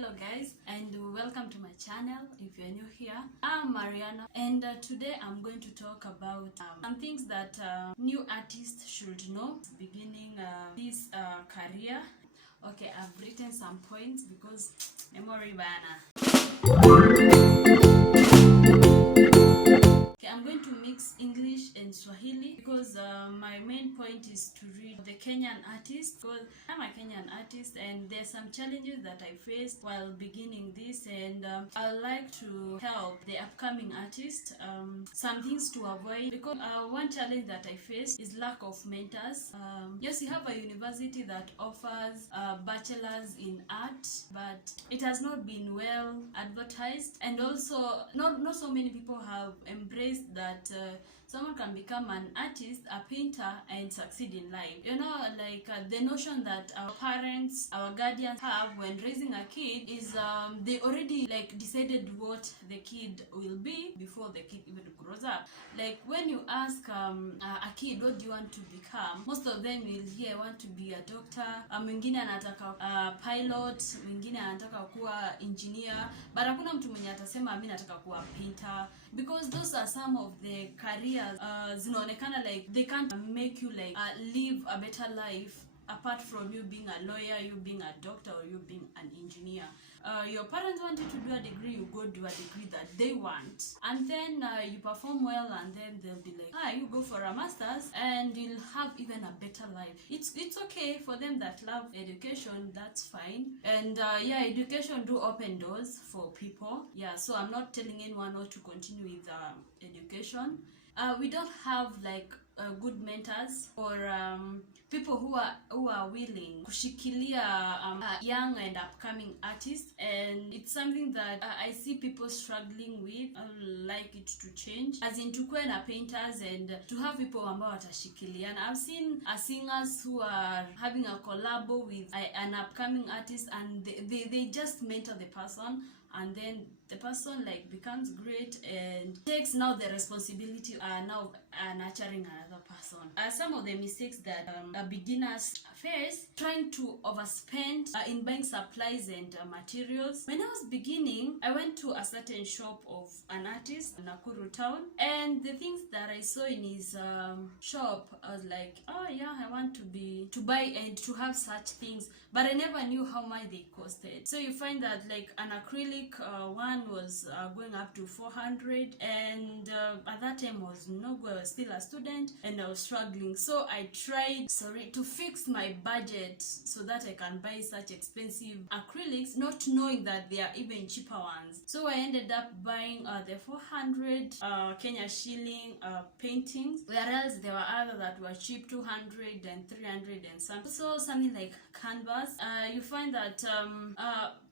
Hello guys, and welcome to my channel. If you're new here, I'm Mariana, and today I'm going to talk about some things that new artists should know beginning this career. Okay, I've written some points because memory banner. Okay, I'm going to mix English and Swahili because my main point is to read the Kenyan artist, because I'm a Kenyan artist and there's some challenges that I faced while beginning this, and I would like to help the upcoming artist some things to avoid, because one challenge that I face is lack of mentors. Yes, you have a university that offers bachelors in art, but it has not been well advertised, and also not so many people have embraced that someone can become an artist, a painter, and succeed in life. You know, like the notion that our parents, our guardians have when raising a kid is they already like decided what the kid will be before the kid even grows up. Like when you ask a kid, what do you want to become, most of them will hear, I want to be a doctor, mwingine anataka pilot, mwingine anataka kuwa engineer, but hakuna mtu mwenye atasema mimi nataka kuwa painter, because those are some of the careers zinaonekana like they can't make you like live a better life apart from you being a lawyer, you being a doctor, or you being an engineer. Your parents want you to do a degree, you go do a degree that they want, and then you perform well, and then they'll be like, you go for a master's and you'll have even a better life. It's okay for them that love education, that's fine. And yeah, education do open doors for people. Yeah, so I'm not telling anyone not to continue with education. We don't have like good mentors or people who are willing kushikilia young and upcoming artists, and it's something that I see people struggling with. I would like it to change, as in tukue na painters and to have people ambao watashikiliana. I've seen singers who are having a collabo with an upcoming artist, and they just mentor the person, and then the person like becomes great and takes now the responsibility now nurturing another person. Some of the mistakes that beginners face, trying to overspend in buying supplies and materials. When I was beginning, I went to a certain shop of an artist in Nakuru town, and the things that I saw in his shop, I was like, oh yeah, I want to buy and to have such things, but I never knew how much they costed. So you find that like an acrylic one was going up to 400, and at that time I was still a student and I was struggling. So I tried to fix my budget so that I can buy such expensive acrylics, not knowing that there are even cheaper ones. So I ended up buying the 400 Kenya shilling paintings, whereas there were others that were cheap, 200 and 300 and something. So something like canvas, you find that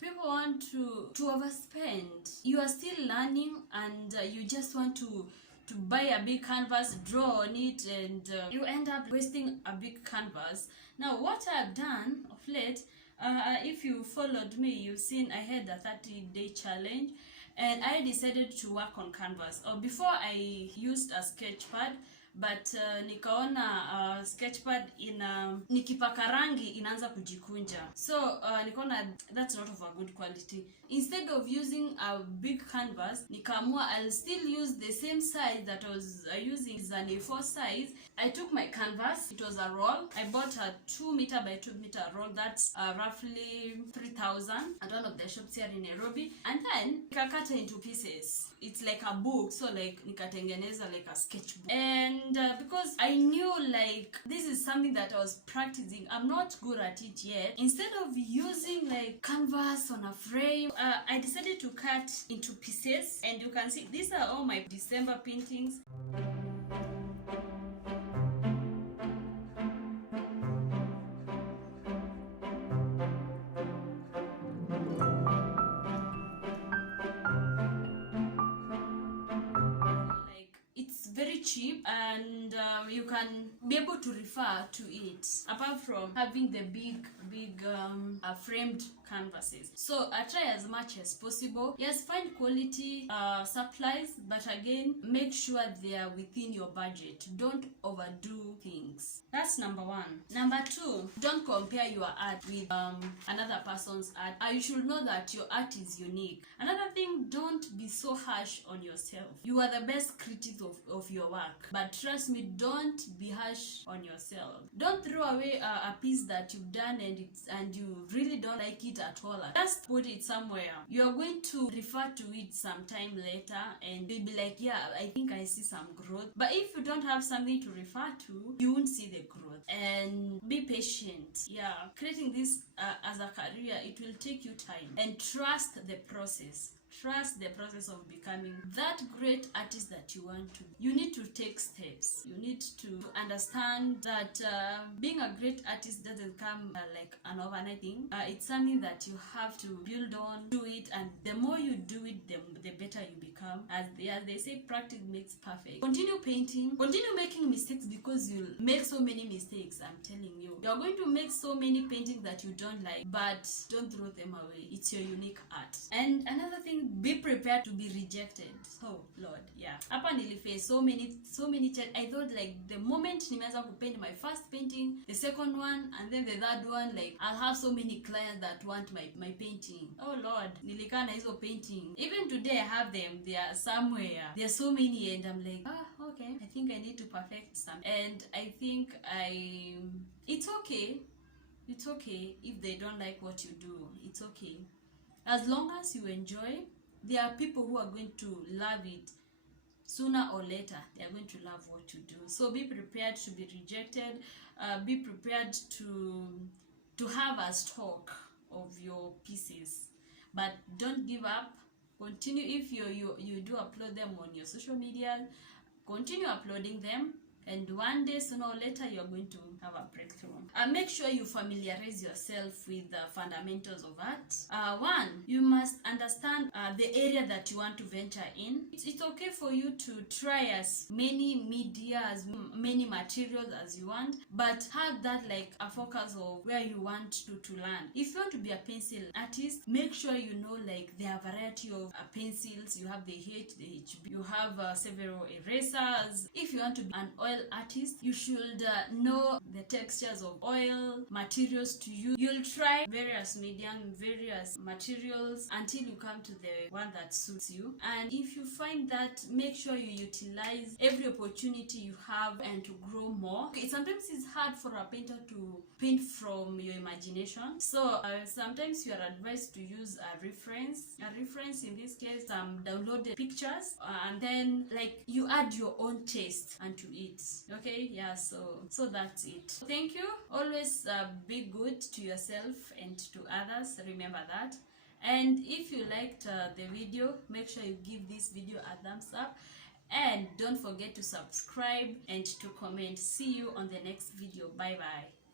people want to overspend. You are still learning, and you just want to buy a big canvas, draw on it, and you end up wasting a big canvas. Now what I've done of late, if you followed me, you've seen I had a 30-day challenge, and I decided to work on canvas. Before I used a sketch pad, but nikaona sketchpad nikipaka rangi inaanza kujikunja, so nikaona that's not of a good quality. Instead of using a big canvas, nikaamua I'll still use the same size that I was using, is an A4 size. I took my canvas, it was a roll. I bought a 2 meter by 2 meter roll, that's roughly 3,000 at one of the shops here in Nairobi, and then nikakata into pieces. It's like a book, so like nikatengeneza like a sketchbook. And because I knew like this is something that I was practicing, I'm not good at it yet, instead of using like canvas on a frame, I decided to cut into pieces, and you can see these are all my December paintings. Very cheap, and you can be able to refer to it, apart from having the big framed canvases. So try as much as possible. Yes, find quality supplies, but again, make sure they are within your budget. Don't overdo things. That's number one. Number two, don't compare your art with another person's art. You should know that your art is unique. Another thing, don't be so harsh on yourself. You are the best critic of your work, but trust me, don't be harsh on yourself. Don't throw away a piece that you've done and you really don't like it at all. Just put it somewhere. You're going to refer to it sometime later and you'll be like, yeah, I think I see some growth. But if you don't have something to refer to, you won't see the growth. And be patient. Yeah, creating this as a career, it will take you time, and trust the process. Trust the process of becoming that great artist that you want to be. You need to take steps. You need to understand that being a great artist doesn't come like an overnight thing. It's something that you have to build on, do it, and the more you do it, the better you become. As they say, practice makes perfect. Continue painting. Continue making mistakes, because you'll make so many mistakes. I'm telling you. You're going to make so many paintings that you don't like, but don't throw them away. It's your unique art. And another thing, be prepared to be rejected. Oh Lord, yeah. Hapa niliface so many I thought like the moment nimeanza to paint my first painting, the second one, and then the third one, like I'll have so many clients that want my painting. Oh Lord, nilikaa na hizo painting. Even today I have them. They are somewhere. There are so many, and I'm like, okay, I think I need to perfect some. And I think it's okay. It's okay if they don't like what you do. It's okay. As long as you enjoy, there are people who are going to love it. Sooner or later, they are going to love what you do. So be prepared to be rejected. Be prepared to have a stock of your pieces. But don't give up. Continue. If you do upload them on your social media, continue uploading them. And one day, sooner or later, you're going to have a breakthrough. Make sure you familiarize yourself with the fundamentals of art. One, you must understand the area that you want to venture in. It's okay for you to try as many media, as many materials as you want, but have that like a focus of where you want to learn. If you want to be a pencil artist, make sure you know like there are variety of pencils. You have the H, the HB, you have several erasers. If you want to be an oil artist, you should know the textures of oil, materials to use. You'll try various medium, various materials until you come to the one that suits you. And if you find that, make sure you utilize every opportunity you have and to grow more. Okay, sometimes it's hard for a painter to paint from your imagination. So sometimes you are advised to use a reference. A reference in this case, downloaded pictures, and then like you add your own taste onto it. Okay, yeah, so that's it. Thank you. Always be good to yourself and to others. Remember that. And if you liked the video, make sure you give this video a thumbs up, and don't forget to subscribe and to comment. See you on the next video. Bye bye.